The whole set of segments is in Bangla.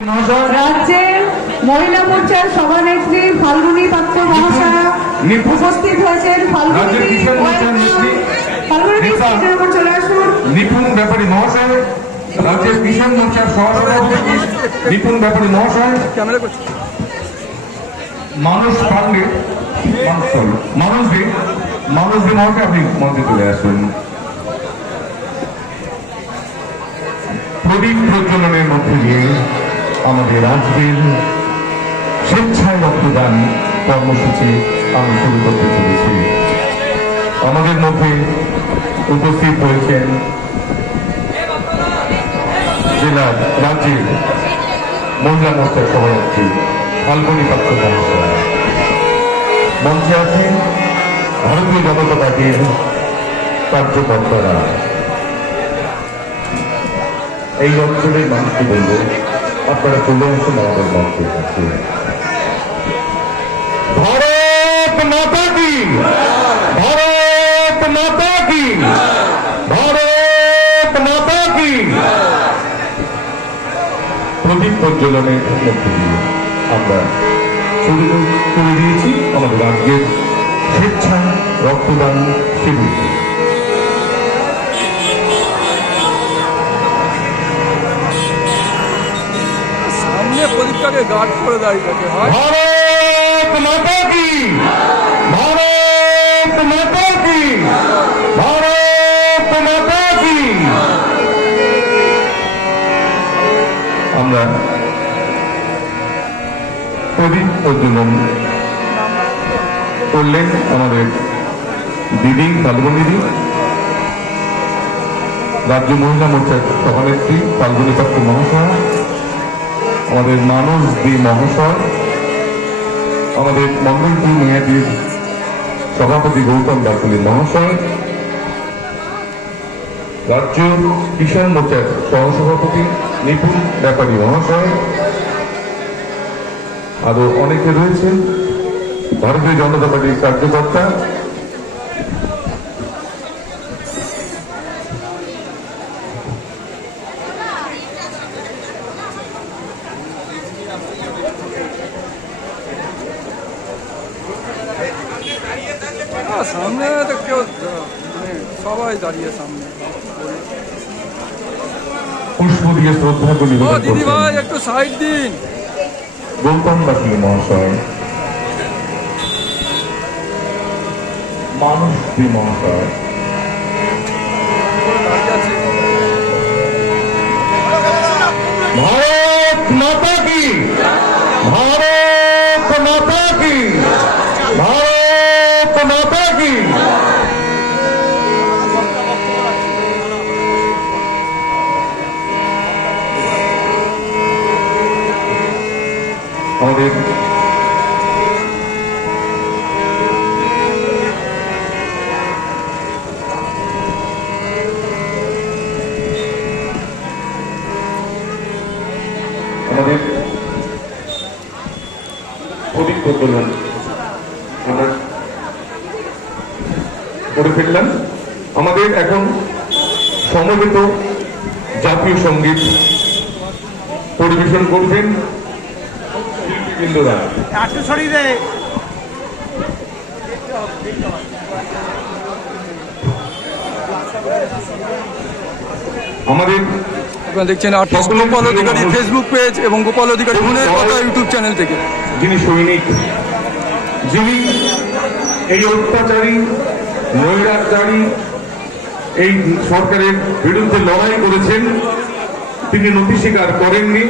রাজ্যের মহিলা মোর্চার সভানেত্রী ফাল্গুনী পাত্র মহাশয়া উপস্থিত হয়েছেন। চলে আসুন। নিপুণ ব্যাপারী মহাশয়, রাজ্যের কিষাণ মোর্চার সভাপতি নিপুণ ব্যাপারী মহাশয়, মানুষ পান্ডে মানুষ দে মহাশয়, আপনি মঞ্চে চলে আসুন। প্রদীপ প্রজ্বলনের মধ্যে দিয়ে আমাদের আজকের স্বেচ্ছায় রক্তদান কর্মসূচি আমরা শুরু করতে চলেছি। আমাদের মধ্যে উপস্থিত হয়েছেন জেলার রাজ্যের মহিলা মোর্চার সভানেত্রী ফাল্গুনী পাত্র মহাশয়, মঞ্চে আছেন ভারতীয় জনতা পার্টির কার্যকর্তারা। এই অঞ্চলের মানুষকে বলব, আপনারা চলে আসুন আমাদের মঞ্চের কাছে। ভারত মাতা কি, ভারত মাতা কি, ভারত মাতা কি। প্রদীপ প্রজ্বলনের মধ্যে দিয়ে আমরা শুরু করে দিয়েছি আমাদের রাজ্যের স্বেচ্ছা রক্তদান শিবির। প্রদীপটাকে গার্ড করে দাঁড়িয়ে থাকে। ভারত মাতা কি, ভারত মাতা কি, ভারত মাতা কি। আমরা প্রদীপ প্রজ্বলন করলেন আমাদের দিদি ফাল্গুনী দিদি, রাজ্য মহিলা মোর্চার সভানেত্রী ফাল্গুনী পাত্র মহাশয়, আমাদের মানুষ দি মহাশয়, আমাদের মঙ্গলপুর মেয়াদির সভাপতি গৌতম ডাকুলি মহাশয়, রাজ্য কিষাণ মোর্চার সহসভাপতি নিপুণ ব্যাপারী মহাশয়, আরো অনেকে রয়েছেন ভারতীয় জনতা পার্টির কার্যকর্তা। সামনে তো কেউ সবাই দাঁড়িয়ে সামনে পুষ্প দিয়ে শ্রদ্ধা করি। দিদি ভাই একটু সাইড দিন। গৌতম ডাকুলি মহাশয়, মানুষ দি মহাশয়, ভারত মাতা কি, ভারত মাতা কি, ভারত মাতা কি। আমাদের আমাদের প্রদীপ প্রজ্বলন আমরা করে ফেললাম। আমাদের এখন সমবেত জাতীয় সঙ্গীত পরিবেশন করবেন শিল্পীবৃন্দরা। আমাদের আপনারা দেখছেন আর্টিস্ট গোপাল অধিকারী ফেসবুক পেজ এবং গোপাল অধিকারী মনের কথা ইউটিউব চ্যানেল থেকে। যিনি সৈনিক, যিনি এই অত্যাচারী নৈরাচারী এই সরকারের বিরুদ্ধে লড়াই করেছেন, তিনি নথি স্বীকার করেননি,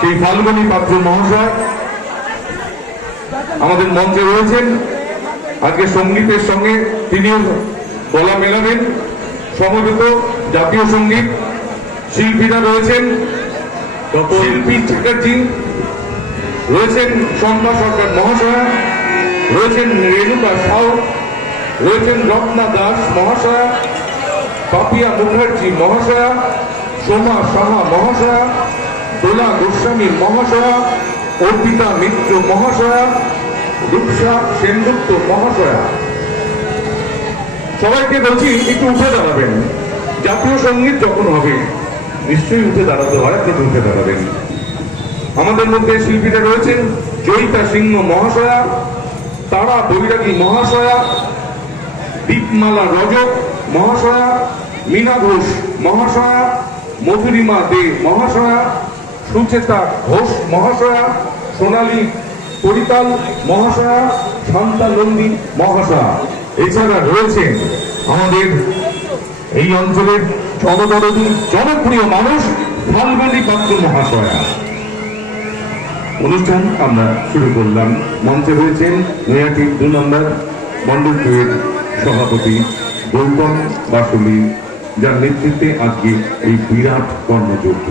সেই ফাল্গুনী পাত্র মহাশয় আমাদের মঞ্চে রয়েছেন। আজকে সঙ্গীতের সঙ্গে তিনিও গলা মেলাবেন। সমবেত জাতীয় সঙ্গীত শিল্পীরা রয়েছেন, শিল্পী চ্যাটার্জি রয়েছেন, শম্পা সরকার মহাশয়া রয়েছেন, রেণুকা সাউ রয়েছেন, রত্না দাস মহাশয়া, পাপিয়া মুখার্জি মহাশয়া, সোমা সাহা মহাশয়া, দোলা গোস্বামী মহাশয়া, অর্পিতা মিত্র মহাশয়া, রূপসা সেনগুপ্ত মহাশয়া। সবাইকে বলছি একটু উঠে দাঁড়াবেন। জাতীয় সঙ্গীত যখন হবে নিশ্চয়ই উঠে দাঁড়াতে হয়, আপনি উঠে দাঁড়াবেন। আমাদের মধ্যে শিল্পীরা রয়েছেন জয়িতা সিংহ মহাশয়া, তারা বৈরাগী মহাশয়া, দীপমালা রজক মহাশয়া, মীনা ঘোষ মহাশয়া, মধুরিমা দে মহাশয়া, সুচেতা ঘোষ মহাশয়া, সোনালী পরিতাল মহাশয়া, শান্তা নন্দী মহাশয়া। এছাড়া রয়েছেন আমাদের এই অঞ্চলের জনদরদী জনপ্রিয় মানুষ ফাল্গুনী পাত্র মহাশয়া। অনুষ্ঠান আমরা শুরু করলাম। মঞ্চে রয়েছেন নৈহাটি 2 নম্বর মন্ডল 2 এর সভাপতি গৌতম বাসুলি, যার নেতৃত্বে আজকে এই বিরাট কর্মযজ্ঞ।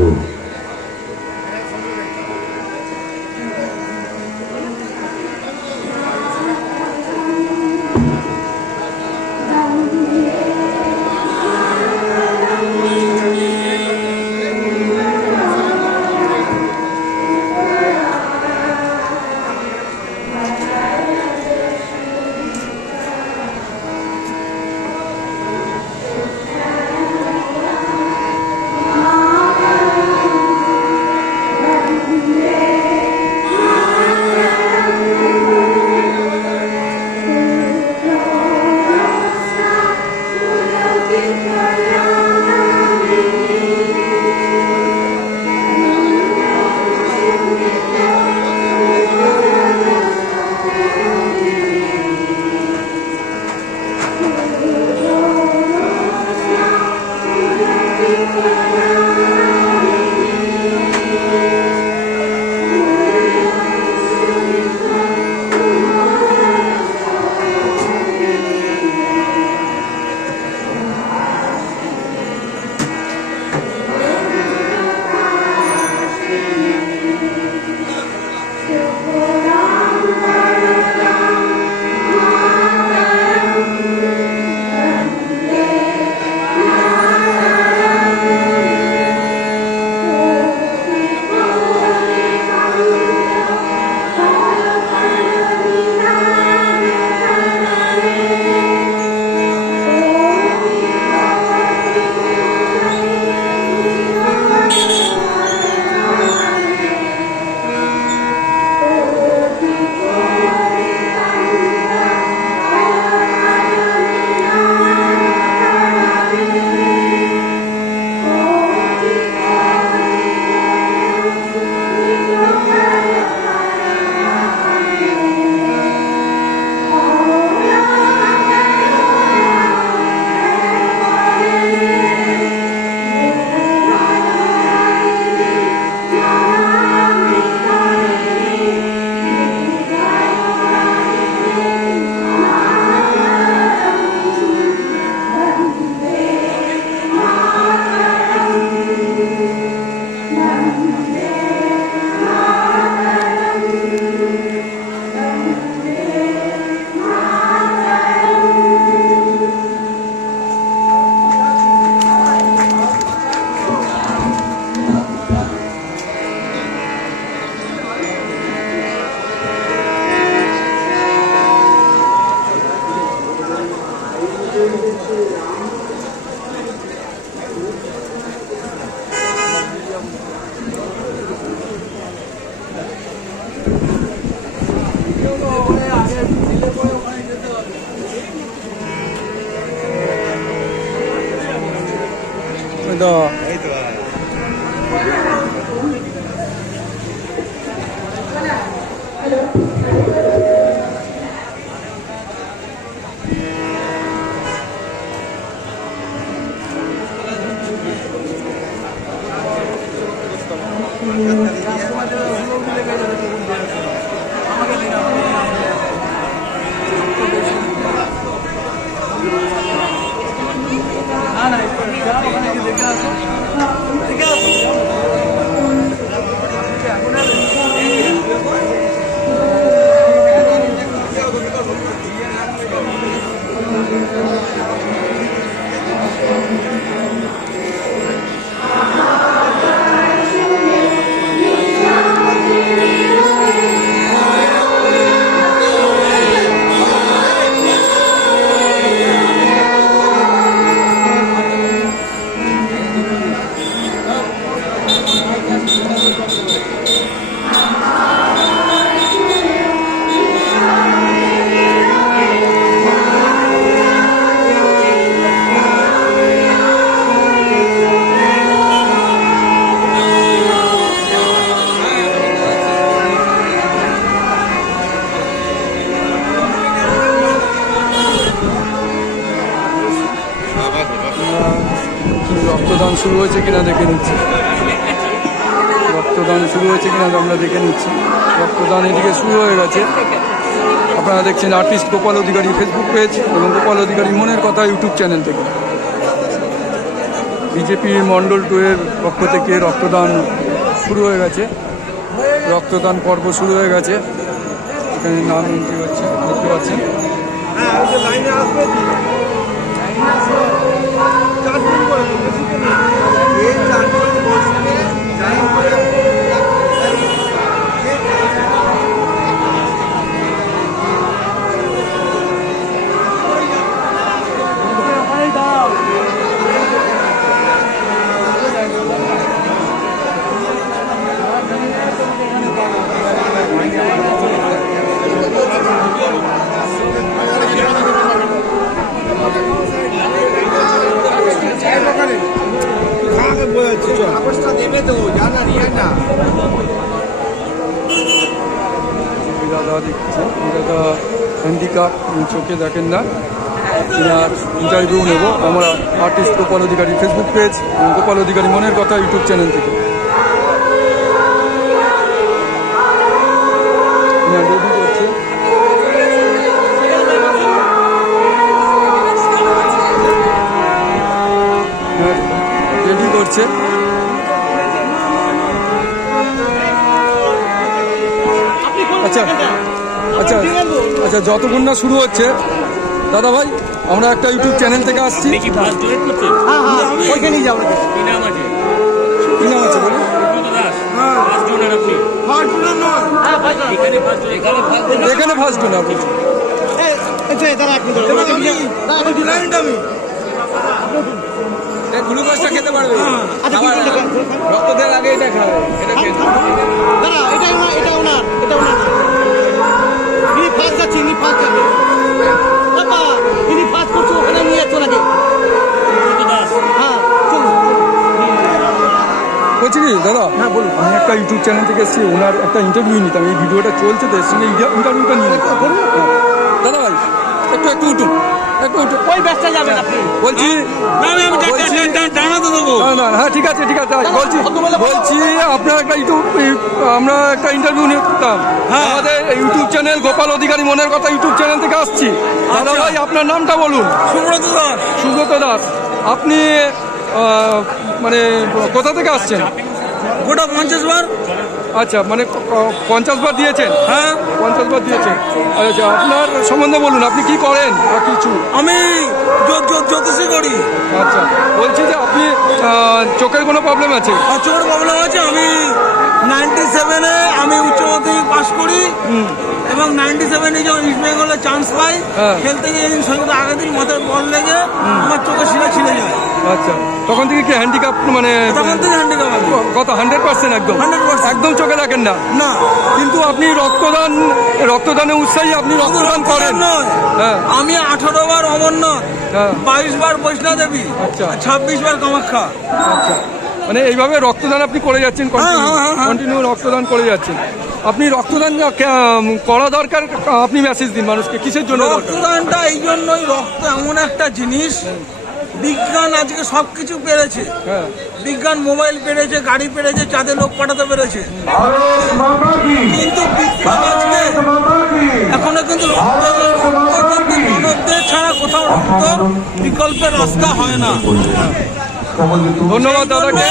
শুরু হয়েছে কিনা দেখে নিচ্ছি, রক্তদান শুরু হয়েছে কিনা আমরা দেখে নিচ্ছি। রক্তদান এদিকে শুরু হয়ে গেছে। আপনারা দেখছেন আর্টিস্ট গোপাল অধিকারী ফেসবুক পেজ এবং গোপাল অধিকারী মনের কথা ইউটিউব চ্যানেল থেকে। বিজেপির মণ্ডল 2 এর পক্ষ থেকে রক্তদান শুরু হয়ে গেছে, রক্তদান পর্ব শুরু হয়ে গেছে। এখানে নাম এন্ট্রি হচ্ছে, দেখতে পাচ্ছেন। দাদা দেখছে, দাদা হ্যান্ডিক্যাপ, চোখে দেখেন না। এনার ইন্টারভিউ নেব আমরা আর্টিস্ট গোপাল অধিকারী ফেসবুক পেজ এবং গোপাল অধিকারী মনের কথা ইউটিউব চ্যানেল থেকে। রেডি করছে। আচ্ছা আচ্ছা আচ্ছা, যতক্ষণ না শুরু হচ্ছে দাদা ভাই, আমরা একটা ইউটিউব চ্যানেল থেকে আসছি। কি নাম আছে বলুন? এখানে ফার্স্ট ডোনার বলছি। গ্লুকোজটা খেতে পারবে, রক্ত দেওয়ার আগে এটা খাবে। এটা খেতে এটা ওনার ইনি ফার্স্ট যাচ্ছে, ইনি ফার্স্ট যাবে। বাবা ইনি ফার্স্ট করছে, ওখানে নিয়ে যাচ্ছে ওনাকে। হ্যাঁ চলুন। বলছি কি দাদা, হ্যাঁ বলুন। আমি একটা ইউটিউব চ্যানেল থেকে এসেছি, ওনার একটা ইন্টারভিউ নিতাম। এই ভিডিওটা চলছে তো, এর সঙ্গে ইন্টারভিউটা নিয়ে নিতাম। দাদা ভাই একটু উঠুন, একটু উঠুন। ওই ব্যস্ত যাবেন আপনি। বলছি হ্যাঁ ঠিক আছে ঠিক আছে, বলছি আপনার একটা আমরা একটা ইন্টারভিউ নিতাম। আমাদের ইউটিউব চ্যানেল গোপাল অধিকারী মনের কথা ইউটিউব চ্যানেল থেকে আসছি। দাদা ভাই আপনার নামটা বলুন। সুব্রত দাস। সুব্রত দাস, আপনি মানে কোথা থেকে আসছেন? গোটা 50 বার। আচ্ছা, মানে 50 বার দিয়েছেন? হ্যাঁ 50 বার দিয়েছেন। আচ্ছা, আপনার সম্বন্ধে বলুন, আপনি কি করেন বা কিছু? আমি জ্যোতিষী করি। আচ্ছা, বলছি যে আপনি চোখের কোনো প্রবলেম আছে? আর চোখের প্রবলেম আছে। আমি 97-এ আমি উচ্চ মাধ্যমিক পাস করি এবং 97-এ যখন ইস্ট বেঙ্গলে চান্স পাই, খেলতে গিয়ে এদিন সৈকত আগের দিন মাথায় বল লেগে আমার চোখের শিরা ছিঁড়ে যায়। আচ্ছা, তখন থেকে কি হ্যান্ডিক্যাপ? মানে তখন থেকে হ্যান্ডিক্যাপ আছে। কত? 100% একদম 100%। একদম চোখে দেখেন না? না, কিন্তু আপনি রক্তদানের উৎসাহী, আপনি রক্তদান করেন। নয়, হ্যাঁ আমি 18 বার অমরনাথ, 22 বার বৈষ্ণব দেবী, আচ্ছা 26 বার কামাখ্যা। আচ্ছা, মানে এইভাবে রক্তদান আপনি করে যাচ্ছেন, কন্টিনিউ রক্তদান করে যাচ্ছেন। আপনি রক্তদান করা দরকার, আপনি মেসেজ দিন মানুষকে কিসের জন্য? রক্তদানটা এই জন্যই, রক্ত এমন একটা জিনিস, বিজ্ঞান আজকে সবকিছু পেরেছে। হ্যাঁ, বিজ্ঞান মোবাইল পেরেছে, গাড়ি পেরেছে, চাঁদে লোক পাঠাতে পেরেছে, কিন্তু বিজ্ঞান আজকে এখনো কিন্তু মানবদের ছাড়া কোথাও রক্ত বিকল্পের রাস্তা হয় না। ধন্যবাদ দাদাকে।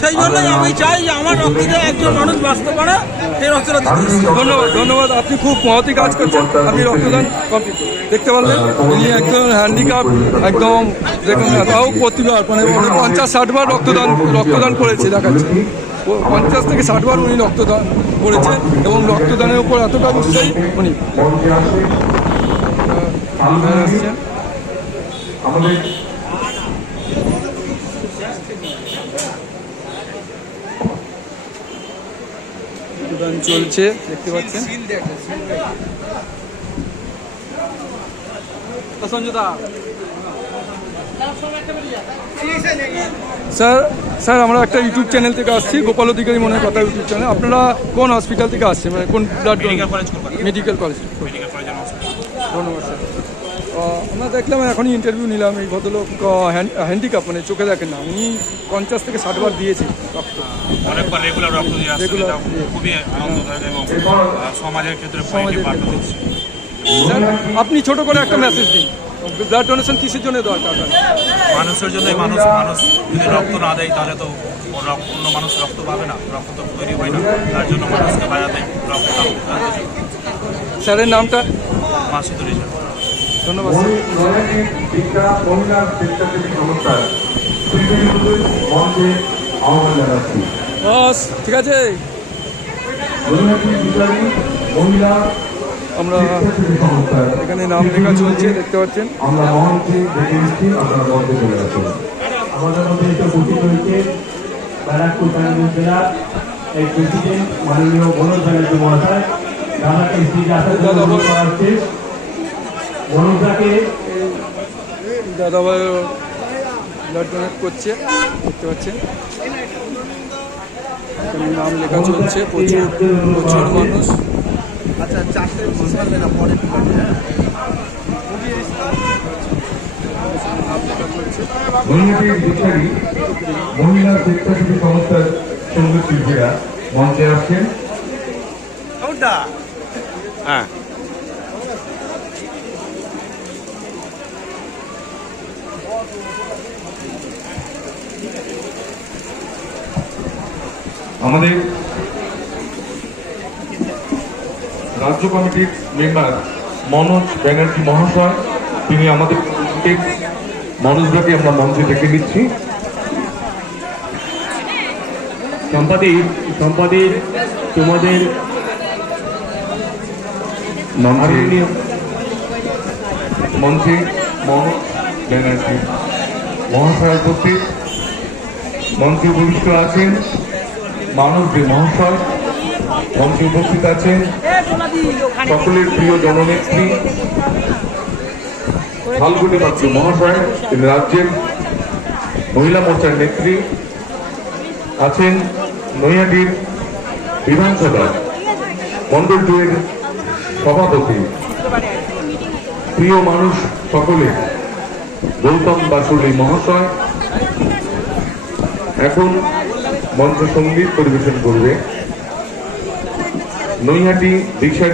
সেই জন্যই আমি চাই যে আমার রক্তটা একজন মানুষ বাঁচতে পারে, সেই রক্তটা ধন্যবাদ। আপনি খুব মহতি কাজ করছেন। আপনি রক্তদান কমপ্লিট দেখতে পারলেন। উনি একদম হ্যান্ডিক্যাপ, একদম দেখুন, তাও প্রতিবার মানে 50-60 বার রক্তদান করেছে দেখাচ্ছে। 50 থেকে 60 বার উনি রক্তদান করেছেন এবং রক্তদানের উপর এতটা উৎসাহী উনি। রক্তদান চলছে দেখতে পাচ্ছেন। স্যার আমরা একটা ইউটিউব চ্যানেল থেকে আসছি, গোপাল অধিকারী মনের কথা ইউটিউব চ্যানেল। আপনারা কোন হসপিটাল থেকে আসছেন, মানে কোন ব্লাড? Medical college. ধন্যবাদ স্যার। আমরা দেখলাম, এখনই ইন্টারভিউ নিলাম। এই ভদ্রলোক হ্যান্ডিক্যাপ, মানে চোখে দেখেন না, উনি 50 থেকে 60 বার দিয়েছে রক্ত। অনেকবার রেগুলার রক্ত দিয়ে আসছে, Regular, যেটা খুবই আনন্দদায়ক এবং সমাজের ক্ষেত্রে পজিটিভ বার্তা দিচ্ছে। স্যার, আপনি ছোট করে একটা মেসেজ দিন। ব্লাড ডোনেশন কিসের জন্য দরকার? মানুষের জন্যই মানুষ যদি রক্ত না দেয় তাহলে তো অন্য মানুষ রক্ত পাবে না, রক্ত তো তৈরি হয় না। তার জন্য মানুষকে বাজাতে রক্ত দান। স্যারের নামটা? মাসুদুর রিজার্ভ। ধন্যবাদ স্যার। নৈহাটির শিক্ষা মহিলা স্বেচ্ছাসেবী সংস্থার মঞ্চে আহ্বান জানাচ্ছি। বাস ঠিক আছে, নৈহাটির বিচারী মহিলা আমরা স্বেচ্ছাসেবী সংস্থার এখানে নাম লেখা চলছে, দেখতে পাচ্ছেন। আমরা মঞ্চে দেখে নিচ্ছি, আপনারা মঞ্চে চলে আসুন। আমাদের মধ্যে এসে উপস্থিত হয়েছে ব্যারাকপুর টাঙ্গাইল জেলার এই প্রেসিডেন্ট মাননীয় মনোজ ব্যানার্জি মহাশয়। দাদাকে স্ত্রীকে আসার জন্য অনুরোধ করা হচ্ছে। মনোজদাকে দাদাভাই ব্লাড ডোনেট করছে, দেখতে পাচ্ছেন। এখানে নাম লেখা চলছে, প্রচুর প্রচুর মানুষ। নৈহাটির বিচারী মহিলা স্বেচ্ছাসেবী সংস্থার সঙ্গীত শিল্পীরা মঞ্চে আসছেন। আমাদের রাজ্য কমিটির মেম্বার মনোজ ব্যানার্জি মহাশয়, তিনি আমাদের মনোজদাকে আমরা মঞ্চে ডেকে নিচ্ছি। সম্পাদিক তোমাদের মঞ্চে মনোজ ব্যানার্জি মহাশয় উপস্থিত। মঞ্চে উপবিষ্ট আছেন মানব দে মহাশয়। মঞ্চে উপস্থিত আছেন সকলের প্রিয় জননেত্রী ফাল্গুনী পাত্র মহাশয়, তিনি রাজ্যের মহিলা মোর্চার নেত্রী। আছেন নৈহাটির বিধানসভা মন্ডল 2 এর সভাপতি, প্রিয় মানুষ সকলে গৌতম বাসুলি মহাশয়। এখন মঞ্চ সঙ্গীত পরিবেশন করবে নৈহাটি দীক্ষারী